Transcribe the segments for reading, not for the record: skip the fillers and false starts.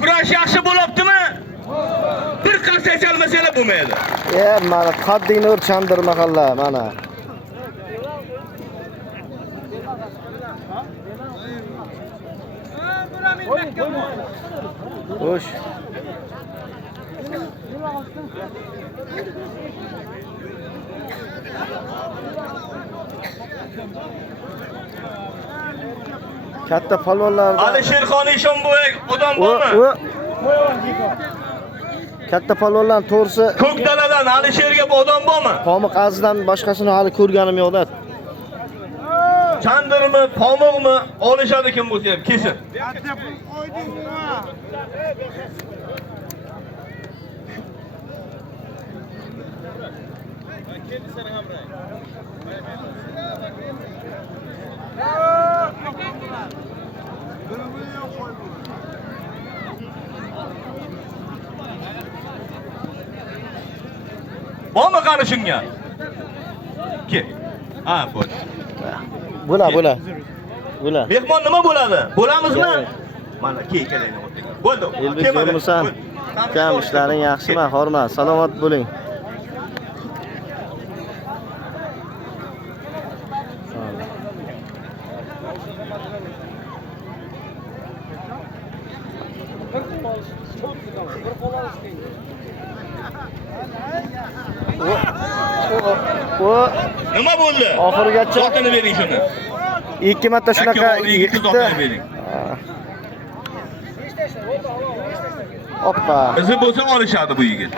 Kurash yaxshi bo'lyaptimi? Bir qancha chalmasalar bo'lmaydi. Mana qaddingni o'rchandir mahalla mana. Xo'sh. Katta palvonlarda Alisherxon Eshonboy odam bormi? Katta palvonlar to'g'risi Ko'k daladan Alisherga bu odam bormi? qomi qazidan boshqasini hali ko'rganim yo'q-da. Chandirmi, pomiqmi olishadi kim bo'lsa ham kesin. Bormi qarishingga? Ke. Ha, bo'ldi. Bo'la. Mehmon nima bo'ladi? Bo'lamizmi? Mana kelaylik. Bo'ldi. Elbek Yurmusan. Kam ishlaring yaxshimi? Hormat, salomat bo'ling. Nima bo'ldi? Oxirigacha zotini bering shuni. 2 marta shunaqa yiqitdi. Hoppa. Bizi bo'lsa olishadi bu yigit.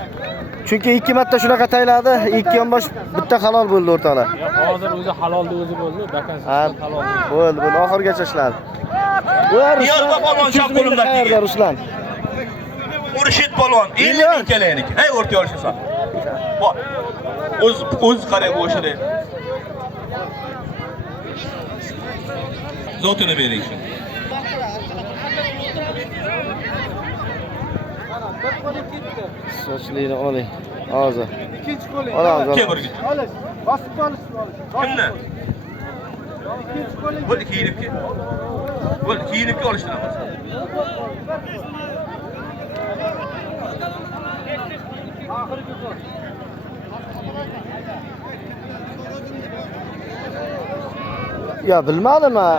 Chunki 2 marta shunaqa tayladi, 2 yonbosh bitta halol bo'ldi o'rtoqlar. Hozir o'zi halolni o'zi bo'ldi, bakansiz halol. Bo'ldi, oxirigacha ishladi. Niyoz polvon chap qo'limdagi. Ruslan. Urshid polvon 50 ming kelaylik. Hey, o'rta yo'lshisan. Bor. O'z qarab o'shida. Zotini bering shuni. Sochliini oling. Hozir. Ikkinchi qo'ling. Olamiz. Kemirgich. Olish. Bosib olishni olish. Kimni? Ikkinchi qo'ling. Bo'ldi kiyinibki. Bo'ldi kiyinibki olishdan emas. Oxirgi qo'l. Ya bilmadim ha.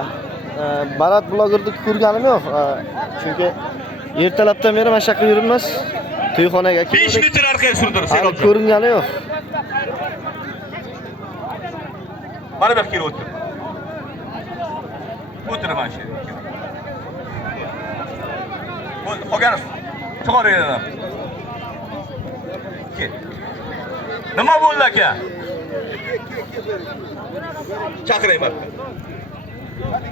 Barat blogerni ko'rganim yo'q. Chunki ertalabdan beri mana shu yoqqa yuribmiz. To'yxonaga 5 metr orqaga surdirib, ko'ringani yo'q. Mana bu kelib o'tir. O'tiraman shu. Bo'ldi, qolganingiz chiqaringlar. Kel. Nima bo'ldi aka? Chaqirayman.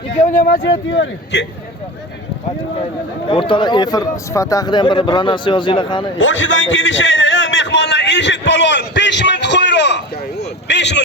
Ikkovini ham ajratib yuboring. Kel. O'rtalar efir sifati haqida ham bir narsa yozinglar qani. Boshidan kelishaydi, mehmonlar eshik polvon 5 minut qo'yro. 5 minut